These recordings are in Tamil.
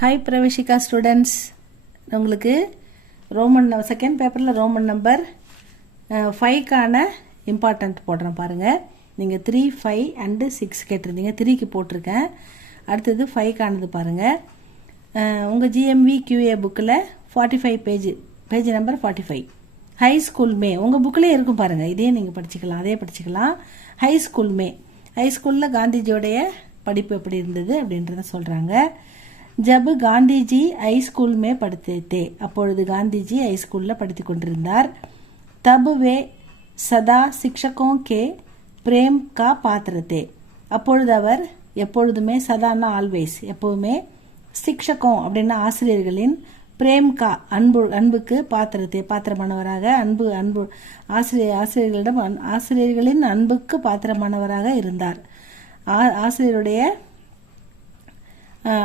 ஹாய் பிரவேஷிகா ஸ்டூடெண்ட்ஸ், உங்களுக்கு ரோமன் செகண்ட் பேப்பரில் ரோமன் நம்பர் 5க்கான இம்பார்ட்டண்ட் போடுறேன் பாருங்கள். நீங்கள் 3, 5 and 6 கேட்டிருந்தீங்க. 3க்கு போட்டிருக்கேன். அடுத்தது 5க்கானது பாருங்கள். உங்கள் ஜிஎம்வி கியூஏ புக்கில் 45 பேஜ் நம்பர் 45. ஹை ஸ்கூல் மே உங்கள் புக்கிலே இருக்கும் பாருங்கள். இதே நீங்கள் படிச்சுக்கலாம், அதே படிச்சுக்கலாம். ஹை ஸ்கூல் மே, ஹை ஸ்கூலில் காந்திஜியோடைய படிப்பு எப்படி இருந்தது அப்படின்றத சொல்கிறாங்க. ஜப் காந்திஜி ஹை ஸ்கூல் மே படித்தே தே, அப்பொழுது காந்திஜி ஹை ஸ்கூலில் படித்து கொண்டிருந்தார். தப் வே சதா சிக்ஷகோ கே பிரேம் கா பாத்திரத்தே, அப்பொழுது அவர் எப்பொழுதுமே, சதான்னா ஆல்வேஸ், எப்போவுமே, சிக்ஷகம் அப்படின்னா ஆசிரியர்களின், பிரேம் கா அன்புக்கு, பாத்திரமானவராக, ஆசிரியர்களின் அன்புக்கு பாத்திரமானவராக இருந்தார்.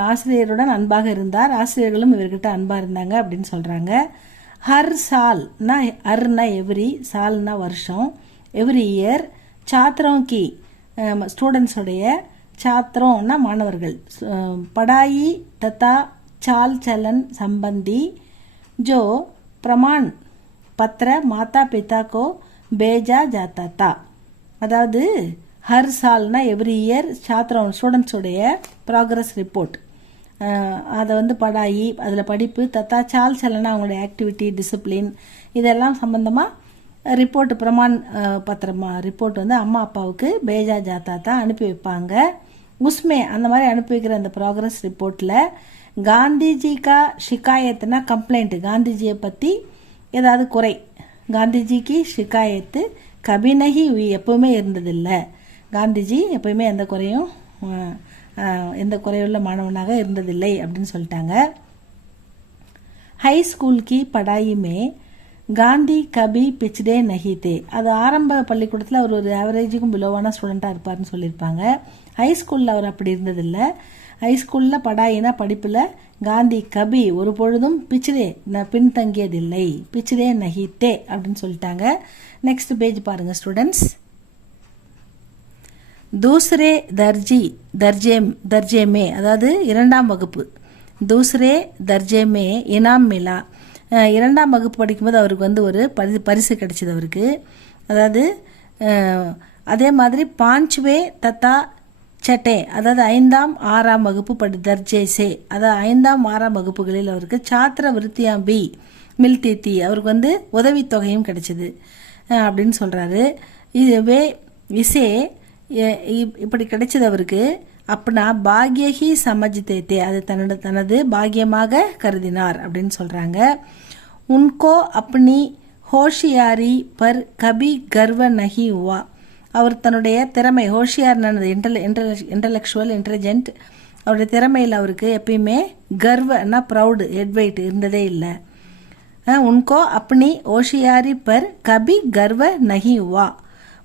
ஆசிரியருடன் அன்பாக இருந்தார். ஆசிரியர்களும் இவர்கிட்ட அன்பாக இருந்தாங்க அப்படின்னு சொல்கிறாங்க. ஹர் சால்னா, ஹர்னா எவ்ரி, சால்னா வருஷம், எவ்ரி இயர், சாத்திரம் கி ஸ்டூடெண்ட்ஸோடைய, சாத்திரம்னா மாணவர்கள், படாயி தத்தா चाल चलन संबंधी जो प्रमाण पत्र माता पिता को भेजा जाता था. அதாவது ஹர் சால்னா எவ்ரி இயர், சாத்திரம் ஸ்டூடெண்ட்ஸோடைய ப்ராக்ரஸ் ரிப்போர்ட், அதை வந்து படாயி, அதில் படிப்பு, தத்தா சால் சலனா அவங்களுடைய ஆக்டிவிட்டி, டிசிப்ளின், இதெல்லாம் சம்மந்தமாக ரிப்போர்ட், பிரமாண் பத்திரமா ரிப்போர்ட் வந்து அம்மா அப்பாவுக்கு பேஜா ஜாத்தா தான் அனுப்பி வைப்பாங்க. உஸ்மே அந்த மாதிரி அனுப்பி வைக்கிற அந்த ப்ராக்ரஸ் ரிப்போர்ட்டில் காந்திஜி கா ஷிகாயத்துனா கம்ப்ளைண்ட், காந்திஜியை பற்றி ஏதாவது குறை, காந்திஜிக்கு ஷிகாயத்து கபி நஹி ஹுயி, எப்பவுமே இருந்ததில்லை. காந்திஜி எப்பவுமே எந்த குறையுள்ள மாணவனாக இருந்ததில்லை அப்படின்னு சொல்லிட்டாங்க. ஹை ஸ்கூல் கி படாயுமே காந்தி கபி பிச்டே நஹி தே, அது ஆரம்ப பள்ளிக்கூடத்தில் அவர் ஒரு ஆவரேஜுக்கும் பிலோவான ஸ்டூடெண்ட்டாக இருப்பார்னு சொல்லியிருப்பாங்க. ஹை ஸ்கூலில் அவர் அப்படி இருந்ததில்லை. ஹை ஸ்கூலில் படாயினா படிப்பில், காந்தி கபி ஒரு பொழுதும், பிச்டே பின்தங்கியதில்லை, பிச்டே நஹி தே அப்படின்னு சொல்லிட்டாங்க. நெக்ஸ்ட் பேஜ் பாருங்கள் ஸ்டூடெண்ட்ஸ். தூசரே தர்ஜே மே, அதாவது 2ஆம் வகுப்பு, தூசரே தர்ஜே மே இனாம் மிலா, 2ஆம் வகுப்பு படிக்கும்போது அவருக்கு வந்து ஒரு பரிசு கிடைச்சிது அவருக்கு. அதாவது அதே மாதிரி பாஞ்ச்வே தத்தா சட்டே, அதாவது 5ஆம் 6ஆம் வகுப்பு தர்ஜேசே, அதாவது 5ஆம் 6ஆம் வகுப்புகளில் அவருக்கு சாத்திர விருத்தியாம் பி மில்தேத்தி, அவருக்கு வந்து உதவித்தொகையும் கிடைச்சிது அப்படின்னு சொல்கிறாரு. இதுவே இசே இப்படி கிடைச்சது அவருக்கு. அப்படின்னா பாக்யஹி சமஜ்தேத்தே, அது தனது பாக்கியமாக கருதினார் அப்படின்னு சொல்கிறாங்க. உன்கோ அப்பனி ஹோஷியாரி பர் கபி கர்வ நஹி ஹுவா, அவர் தன்னுடைய திறமை, ஹோஷியார்னது இன்டலெக்சுவல் இன்டெலிஜென்ட், அவருடைய திறமையில் அவருக்கு எப்பயுமே கர்வனா ப்ரௌடு, ஹெட்வெயிட் இருந்ததே இல்லை. உன்கோ அப்பனி ஹோஷியாரி பர் கபி கர்வ நஹி ஹுவா,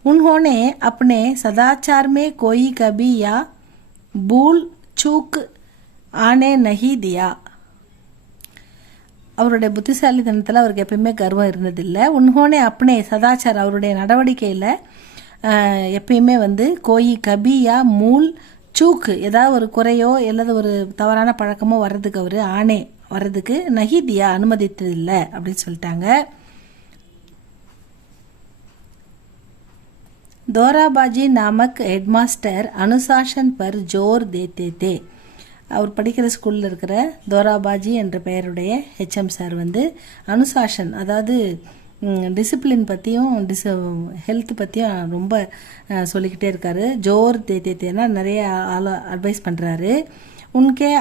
उन्होंने अपने सदाचार में कोई कभी या भूल चूक आने नहीं दिया, அவருடைய புத்திசாலித்தனத்தில் அவருக்கு எப்பயுமே கர்வம் இருந்ததில்லை. உன்ஹோனே அப்பனே சதாச்சார், அவருடைய நடவடிக்கையில் எப்பயுமே வந்து கோயி கபியா மூல் சூக்கு, ஏதாவது ஒரு குறையோ அல்லது ஒரு தவறான பழக்கமோ வர்றதுக்கு அவர் வர்றதுக்கு நஹிதியா அனுமதித்ததில்லை அப்படின்னு சொல்லிட்டாங்க. தோராபாஜி நாமக் ஹெட்மாஸ்டர் அனுசாசன் பர் ஜோர் தேத்தே தே, அவர் படிக்கிற ஸ்கூலில் இருக்கிற தோராபாஜி என்ற பெயருடைய ஹெச்எம் சார் வந்து அனுசாசன், அதாவது டிசிப்ளின் பற்றியும் ஹெல்த் பற்றியும் ரொம்ப சொல்லிக்கிட்டே இருக்காரு. ஜோர் தேத்தேனா நிறைய அட்வைஸ் பண்ணுறாரு. உன்கே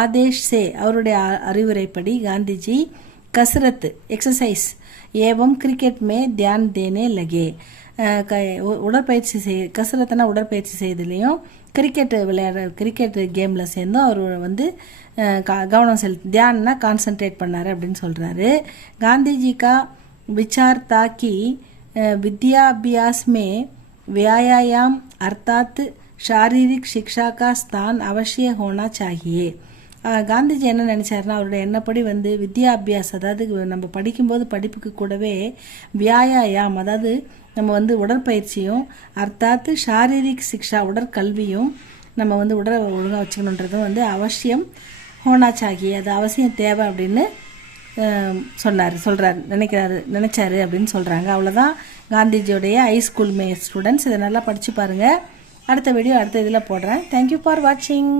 ஆதேஷ் சே, அவருடைய அறிவுரைப்படி காந்திஜி கசரத் எக்ஸசைஸ் ஏவம் கிரிக்கெட் மே தியான் தேனே லகே, உடற்பயிற்சி கசரத்துனா உடற்பயிற்சி செய்யறதுலையும், கிரிக்கெட் கேமில் சேர்ந்தும் அவர் வந்து கவனம் தியான்னா கான்சன்ட்ரேட் பண்ணார் அப்படின்னு சொல்கிறாரு. காந்திஜி கா विचार था कि विद्याभ्यास में व्यायाम अर्थात शारीरिक शिक्षा का स्थान अवश्य होना चाहिए. காந்திஜி என்ன நினச்சாருன்னா, அவருடைய எண்ணப்படி வந்து வித்யாபியாஸ், அதாவது நம்ம படிக்கும்போது படிப்புக்கு கூடவே வியாயாம், அதாவது நம்ம வந்து உடற்பயிற்சியும், அர்த்தாத்து ஷாரீரிக் சிக்ஷா உடற்கல்வியும் நம்ம வந்து உடலை ஒழுங்காக வச்சுக்கணுன்றதும் வந்து அவசியம் ஹோனா சாகியே, அது அவசியம் தேவை அப்படின்னு நினைச்சாரு அப்படின்னு சொல்கிறாங்க. அவ்வளோதான் காந்திஜியோடைய ஹைஸ்கூல் ஸ்டூடெண்ட்ஸ். இதை நல்லா படித்து பாருங்கள். அடுத்த வீடியோ அடுத்த இதில் போடுறேன். தேங்க்யூ ஃபார் வாட்சிங்.